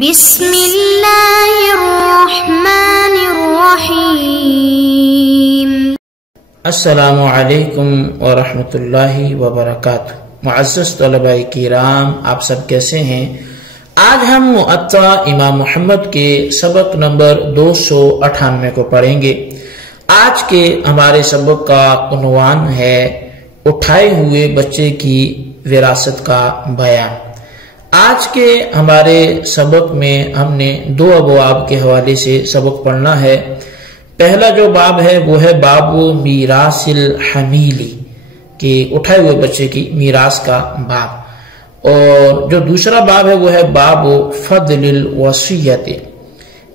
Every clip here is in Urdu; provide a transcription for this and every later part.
بسم اللہ الرحمن الرحیم۔ السلام علیکم ورحمۃ اللہ وبرکاتہ۔ معزز طلباء کرام، آپ سب کیسے ہیں؟ آج ہم مؤطا امام محمد کے سبق نمبر 298 کو پڑھیں گے۔ آج کے ہمارے سبق کا عنوان ہے اٹھائے ہوئے بچے کی وراثت کا بیان۔ آج کے ہمارے سبق میں ہم نے 2 ابواب کے حوالے سے سبق پڑھنا ہے۔ پہلا جو باب ہے وہ ہے باب میراث الحمیلی، کہ اٹھائے ہوئے بچے کی میراث کا باب، اور جو دوسرا باب ہے وہ ہے باب فضل الوصیت،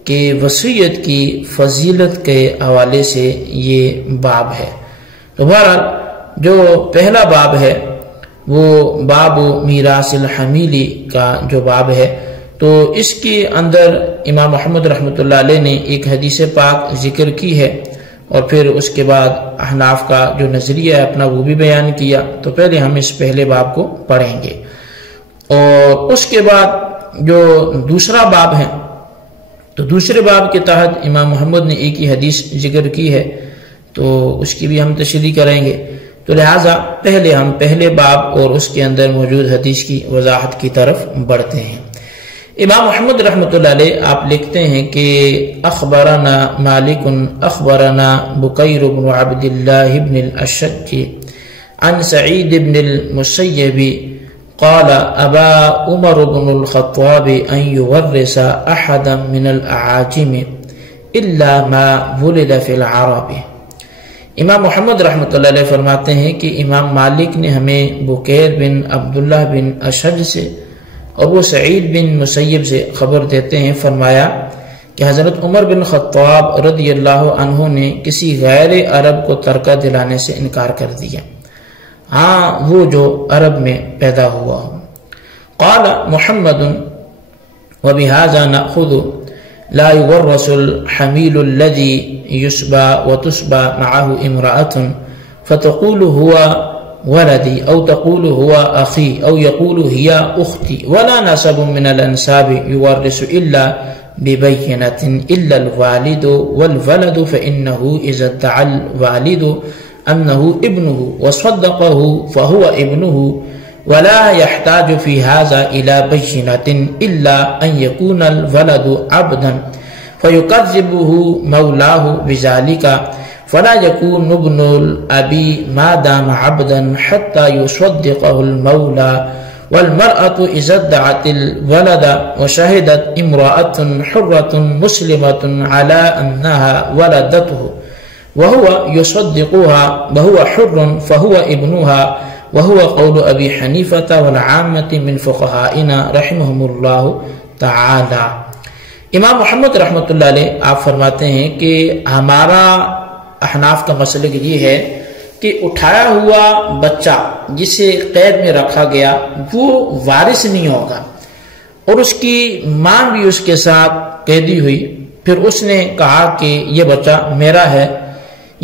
کہ وصیت کی فضیلت کے حوالے سے یہ باب ہے۔ تو بہرحال جو پہلا باب ہے وہ باب میراث الحمیلی کا جو باب ہے، تو اس کے اندر امام محمد رحمۃ اللہ علیہ نے ایک حدیث پاک ذکر کی ہے، اور پھر اس کے بعد احناف کا جو نظریہ ہے اپنا وہ بھی بیان کیا۔ تو پہلے ہم اس پہلے باب کو پڑھیں گے، اور اس کے بعد جو دوسرا باب ہے، تو دوسرے باب کے تحت امام محمد نے ایک ہی حدیث ذکر کی ہے، تو اس کی بھی ہم تشریح کریں گے۔ تو لہٰذا پہلے ہم پہلے باب اور اس کے اندر موجود حدیث کی وضاحت کی طرف بڑھتے ہیں۔ امام محمد رحمۃ اللہ علیہ آپ لکھتے ہیں کہ اخبرنا مالک اخبرنا بکیر بن عبد اللہ بن الاشج عن سعید بن المسیب قال ابا عمر بن الخطاب ان يورث احدا من الاعاجم الا ما ولد في العرب۔ امام محمد رحمۃ اللہ علیہ فرماتے ہیں کہ امام مالک نے ہمیں بکیر بن عبداللہ بن اشج سے اور وہ سعید بن مسیب سے خبر دیتے ہیں، فرمایا کہ حضرت عمر بن خطاب رضی اللہ عنہ نے کسی غیر عرب کو ترکہ دلانے سے انکار کر دیا، ہاں وہ جو عرب میں پیدا ہوا ہو۔ قال محمد وبهذا نأخذ لا يورث الحميل الذي يسبى وتسبى معه امرأة فتقول هو ولدي أو تقول هو أخي أو يقول هي أختي، ولا نسب من الأنساب يورث إلا ببينة إلا الوالد والولد، فإنه إذا ادعى الوالد أنه ابنه وصدقه فهو ابنه، ولا يحتاج في هذا إلى بينة إلا أن يكون الولد عبدا فيكذبه مولاه بذلك، فلا يكون ابن الأبي ما دام عبدا حتى يصدقه المولى، والمرأة إذا ادعت الولد وشهدت امرأة حرة مسلمة على أنها ولدته وهو يصدقها وهو حر فهو ابنها، وهو قول ابی حنیفہ والعامة من فقہائنا رحمهم اللہ تعالی۔ امام محمد رحمۃ اللہ علیہ آپ فرماتے ہیں کہ ہمارا احناف کا مسلک یہ ہے کہ اٹھایا ہوا بچہ جسے قید میں رکھا گیا وہ وارث نہیں ہوگا، اور اس کی ماں بھی اس کے ساتھ قیدی ہوئی، پھر اس نے کہا کہ یہ بچہ میرا ہے،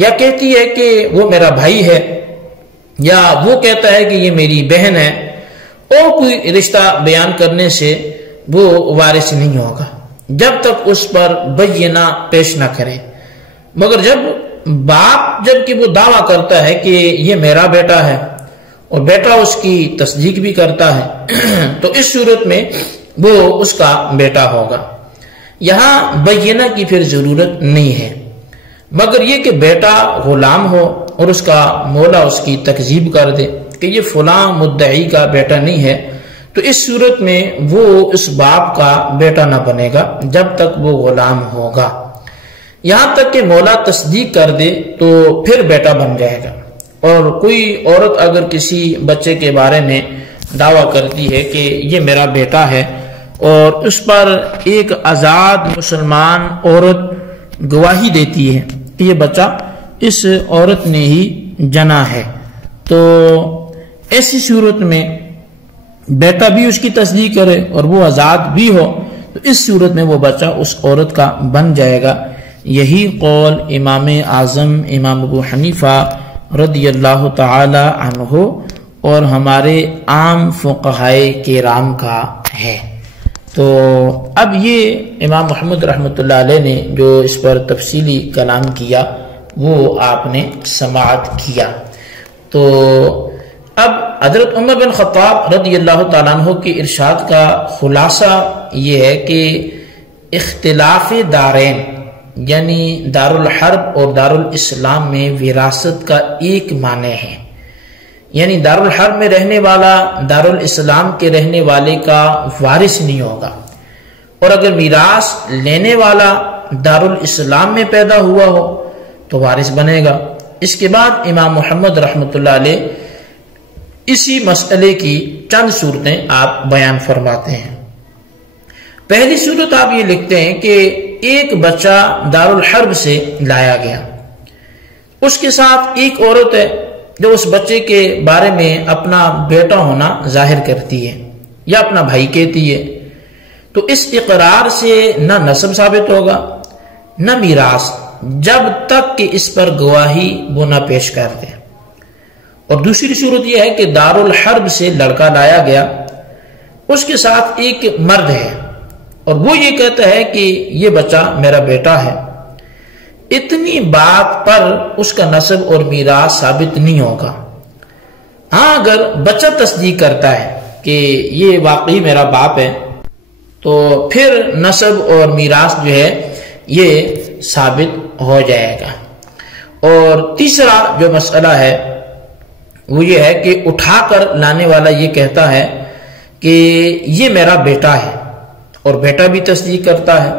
یا کہتی ہے کہ وہ میرا بھائی ہے، یا وہ کہتا ہے کہ یہ میری بہن ہے، اور کوئی رشتہ بیان کرنے سے وہ وارث نہیں ہوگا جب تک اس پر بینہ پیش نہ کرے۔ مگر جب باپ کہ وہ دعویٰ کرتا ہے کہ یہ میرا بیٹا ہے، اور بیٹا اس کی تصدیق بھی کرتا ہے، تو اس صورت میں وہ اس کا بیٹا ہوگا۔ یہاں بینہ کی پھر ضرورت نہیں ہے، مگر یہ کہ بیٹا غلام ہو اور اس کا مولا اس کی تکذیب کر دے کہ یہ فلاں مدعی کا بیٹا نہیں ہے، تو اس صورت میں وہ اس باپ کا بیٹا نہ بنے گا جب تک وہ غلام ہوگا۔ یہاں تک کہ مولا تصدیق کر دے تو پھر بیٹا بن جائے گا۔ اور کوئی عورت اگر کسی بچے کے بارے میں دعویٰ کرتی ہے کہ یہ میرا بیٹا ہے، اور اس پر ایک آزاد مسلمان عورت گواہی دیتی ہے کہ یہ بچہ اس عورت نے ہی جنا ہے، تو ایسی صورت میں بیٹا بھی اس کی تصدیق کرے اور وہ آزاد بھی ہو، تو اس صورت میں وہ بچہ اس عورت کا بن جائے گا۔ یہی قول امام اعظم امام ابو حنیفہ رضی اللہ تعالی عنہ اور ہمارے عام فقہائے کرام کا ہے۔ تو اب یہ امام محمد رحمۃ اللہ علیہ نے جو اس پر تفصیلی کلام کیا وہ آپ نے سماعت کیا۔ تو اب حضرت عمر بن خطاب رضی اللہ تعالیٰ عنہ کے ارشاد کا خلاصہ یہ ہے کہ اختلاف دارین یعنی دارالحرب اور دارالاسلام میں وراثت کا ایک معنی ہے، یعنی دارالحرب میں رہنے والا دارالاسلام کے رہنے والے کا وارث نہیں ہوگا، اور اگر میراث لینے والا دارالاسلام میں پیدا ہوا ہو تو وارث بنے گا۔ اس کے بعد امام محمد رحمۃ اللہ علیہ اسی مسئلے کی چند صورتیں آپ بیان فرماتے ہیں۔ پہلی صورت آپ یہ لکھتے ہیں کہ ایک بچہ دارالحرب سے لایا گیا، اس کے ساتھ ایک عورت ہے جو اس بچے کے بارے میں اپنا بیٹا ہونا ظاہر کرتی ہے یا اپنا بھائی کہتی ہے، تو اس اقرار سے نہ نسب ثابت ہوگا نہ میراث جب تک کہ اس پر گواہی وہ نہ پیش کر دے۔ اور دوسری صورت یہ ہے کہ دارالحرب سے لڑکا لایا گیا، اس کے ساتھ ایک مرد ہے اور وہ یہ کہتا ہے کہ یہ بچہ میرا بیٹا ہے، اتنی بات پر اس کا نسب اور میراث ثابت نہیں ہوگا۔ ہاں اگر بچہ تصدیق کرتا ہے کہ یہ واقعی میرا باپ ہے تو پھر نسب اور میراث جو ہے یہ ثابت ہو جائے گا۔ اور تیسرا جو مسئلہ ہے وہ یہ ہے کہ اٹھا کر لانے والا یہ کہتا ہے کہ یہ میرا بیٹا ہے اور بیٹا بھی تصدیق کرتا ہے،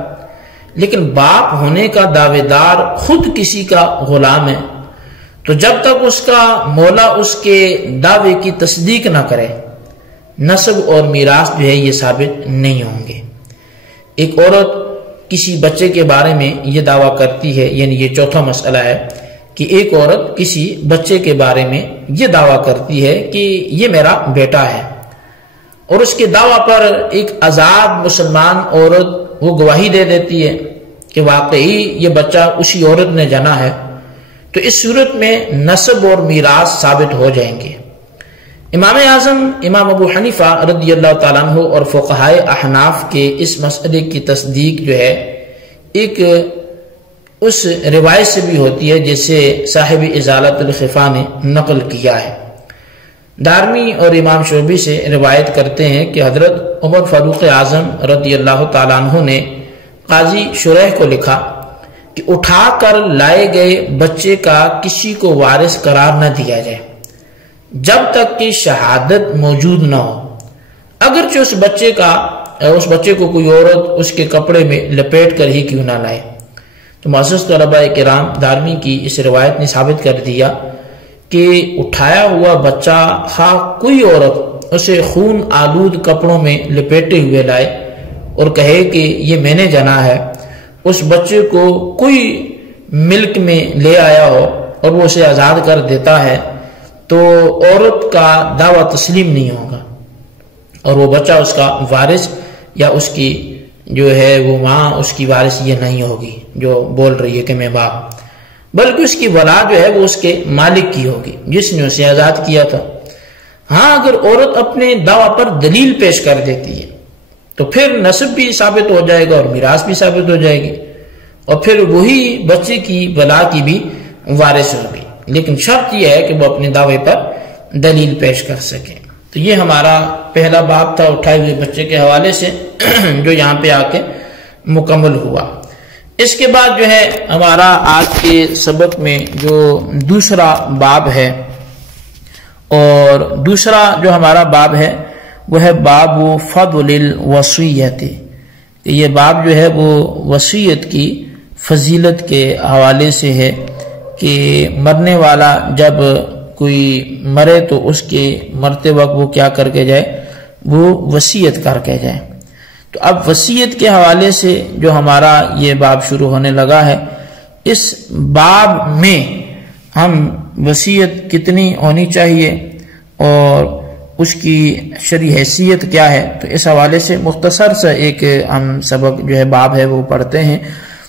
لیکن باپ ہونے کا دعوے دار خود کسی کا غلام ہے، تو جب تک اس کا مولا اس کے دعوے کی تصدیق نہ کرے نسب اور میراث جو ہے یہ ثابت نہیں ہوں گے۔ ایک عورت کسی بچے کے بارے میں یہ دعویٰ کرتی ہے، یعنی یہ چوتھا مسئلہ ہے کہ ایک عورت کسی بچے کے بارے میں یہ دعویٰ کرتی ہے کہ یہ میرا بیٹا ہے، اور اس کے دعویٰ پر ایک آزاد مسلمان عورت وہ گواہی دے دیتی ہے کہ واقعی یہ بچہ اسی عورت نے جنا ہے، تو اس صورت میں نسب اور میراث ثابت ہو جائیں گے۔ امام اعظم امام ابو حنیفہ رضی اللہ تعالیٰ عنہ اور فقہائے احناف کے اس مسئلے کی تصدیق جو ہے ایک اس روایت سے بھی ہوتی ہے جسے صاحب ازالت الخفا نے نقل کیا ہے۔ دارمی اور امام شعبی سے روایت کرتے ہیں کہ حضرت عمر فاروق اعظم رضی اللہ تعالیٰ عنہ نے قاضی شریح کو لکھا کہ اٹھا کر لائے گئے بچے کا کسی کو وارث قرار نہ دیا جائے جب تک کہ شہادت موجود نہ ہو، اگرچہ اس بچے کو کوئی عورت اس کے کپڑے میں لپیٹ کر ہی کیوں نہ لائے۔ تو معزز طلباء کرام، دارمی کی اس روایت نے ثابت کر دیا کہ اٹھایا ہوا بچہ خواہ کوئی عورت اسے خون آلود کپڑوں میں لپیٹے ہوئے لائے اور کہے کہ یہ میں نے جنا ہے، اس بچے کو کوئی ملک میں لے آیا ہو اور وہ اسے آزاد کر دیتا ہے تو عورت کا دعویٰ تسلیم نہیں ہوگا، اور وہ بچہ اس کا وارث یا اس کی جو ہے وہ ماں اس کی وارث یہ نہیں ہوگی جو بول رہی ہے کہ میں باپ، بلکہ اس کی ولا جو ہے وہ اس کے مالک کی ہوگی جس نے اسے آزاد کیا تھا۔ ہاں اگر عورت اپنے دعویٰ پر دلیل پیش کر دیتی ہے تو پھر نسب بھی ثابت ہو جائے گا اور میراث بھی ثابت ہو جائے گی، اور پھر وہی بچے کی ولا کی بھی وارث ہوگی، لیکن شرط یہ ہے کہ وہ اپنے دعوے پر دلیل پیش کر سکے۔ تو یہ ہمارا پہلا باب تھا اٹھائے ہوئے بچے کے حوالے سے جو یہاں پہ آ کے مکمل ہوا۔ اس کے بعد جو ہے ہمارا آج کے سبق میں جو دوسرا باب ہے، اور دوسرا جو ہمارا باب ہے وہ ہے باب فضل الوصیت۔ یہ باب جو ہے وہ وصیت کی فضیلت کے حوالے سے ہے کہ مرنے والا جب کوئی مرے تو اس کے مرتے وقت وہ کیا کر کے جائے، وہ وصیت کر کے جائے۔ تو اب وصیت کے حوالے سے جو ہمارا یہ باب شروع ہونے لگا ہے، اس باب میں ہم وصیت کتنی ہونی چاہیے اور اس کی شرعی حیثیت کیا ہے، تو اس حوالے سے مختصر سا ایک ہم سبق جو ہے باب ہے وہ پڑھتے ہیں۔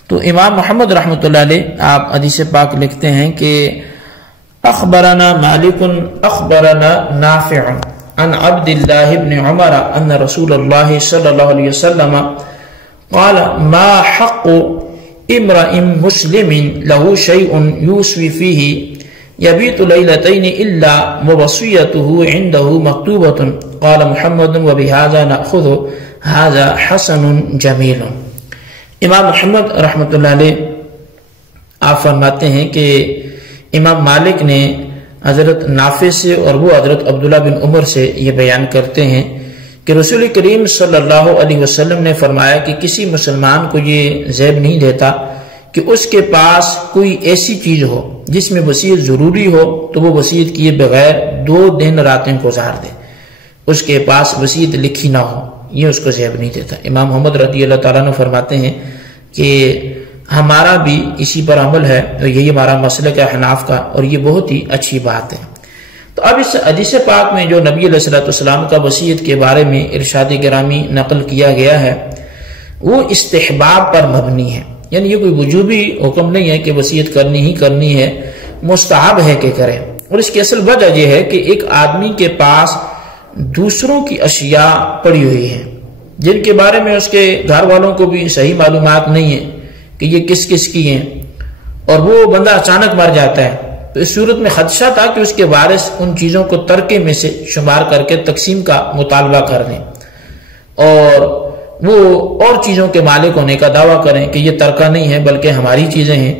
تو امام محمد رحمۃ اللہ علیہ آپ حدیث پاک لکھتے ہیں کہ اخبرنا مالک اخبرنا نافع عن عبد الله بن عمر أن رسول الله صلى الله عليه وسلم قال ما حق امرئ مسلم له شيء يوصي فيه يبيت ليلتين إلا ووصيته عنده مكتوبة قال محمد وبهذا نأخذ هذا حسن جمیل۔ امام محمد رحمۃ اللہ علیہ آپ فرماتے ہیں کہ امام مالک نے حضرت نافع سے اور وہ حضرت عبداللہ بن عمر سے یہ بیان کرتے ہیں کہ رسول کریم صلی اللہ علیہ وسلم نے فرمایا کہ کسی مسلمان کو یہ زیب نہیں دیتا کہ اس کے پاس کوئی ایسی چیز ہو جس میں وصیت ضروری ہو تو وہ وصیت کیے بغیر 2 دن راتیں گزار دے، اس کے پاس وصیت لکھی نہ ہو، یہ اس کو زیب نہیں دیتا۔ امام محمد رضی اللہ تعالیٰ نے فرماتے ہیں کہ ہمارا بھی اسی پر عمل ہے، یہی ہمارا مسلک ہے حناف کا، اور یہ بہت ہی اچھی بات ہے۔ تو اب اس حدیث پاک میں جو نبی علیہ السلام کا وصیت کے بارے میں ارشاد گرامی نقل کیا گیا ہے وہ استحباب پر مبنی ہے، یعنی یہ کوئی وجوبی حکم نہیں ہے کہ وصیت کرنی ہی کرنی ہے، مستحب ہے کہ کرے۔ اور اس کی اصل وجہ یہ ہے کہ ایک آدمی کے پاس دوسروں کی اشیاء پڑی ہوئی ہیں جن کے بارے میں اس کے گھر والوں کو بھی صحیح معلومات نہیں ہے کہ یہ کس کس کی ہیں، اور وہ بندہ اچانک مر جاتا ہے تو اس صورت میں خدشہ تھا کہ اس کے وارث ان چیزوں کو ترکے میں سے شمار کر کے تقسیم کا مطالبہ کر دیں اور وہ اور چیزوں کے مالک ہونے کا دعویٰ کریں کہ یہ ترکہ نہیں ہے بلکہ ہماری چیزیں ہیں،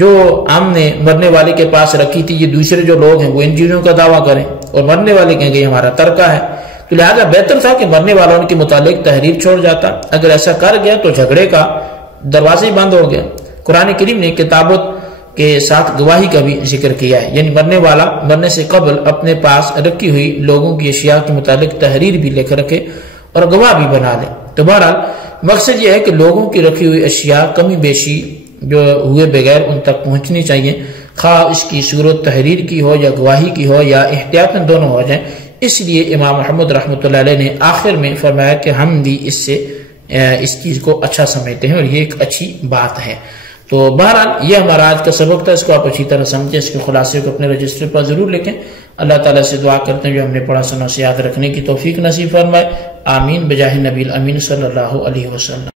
جو ہم نے مرنے والے کے پاس رکھی تھی یہ دوسرے جو لوگ ہیں وہ ان چیزوں کا دعویٰ کریں اور مرنے والے کہیں گے ہمارا ترکہ ہے۔ تو لہذا بہتر تھا کہ مرنے والوں کے متعلق تحریر چھوڑ جاتا، اگر ایسا کر گیا تو جھگڑے کا دروازہ ہی بند ہو گیا۔ قرآن کریم نے کتابت کے ساتھ گواہی کا بھی ذکر کیا ہے، یعنی مرنے والا مرنے سے قبل اپنے پاس رکھی ہوئی لوگوں کی اشیاء کے متعلق تحریر بھی لکھ رکھے اور گواہ بھی بنا لے۔ تو بہرحال مقصد یہ ہے کہ لوگوں کی رکھی ہوئی اشیاء کمی بیشی جو ہوئے بغیر ان تک پہنچنی چاہیے، خواہ اس کی صورت تحریر کی ہو یا گواہی کی ہو یا احتیاطاً دونوں ہو جائیں۔ اس لیے امام محمد رحمۃ اللہ علیہ نے آخر میں فرمایا کہ ہم بھی اس چیز کو اچھا سمجھتے ہیں اور یہ ایک اچھی بات ہے۔ تو بہرحال یہ ہمارا آج کا سبق تھا، اس کو آپ اچھی طرح سمجھیں، اس کے خلاصے کو اپنے رجسٹر پر ضرور لکھیں۔ اللہ تعالیٰ سے دعا کرتے ہیں جو ہم نے پڑھا سنا سے یاد رکھنے کی توفیق نصیب فرمائے، آمین بجاہ نبی الامین صلی اللہ علیہ وسلم۔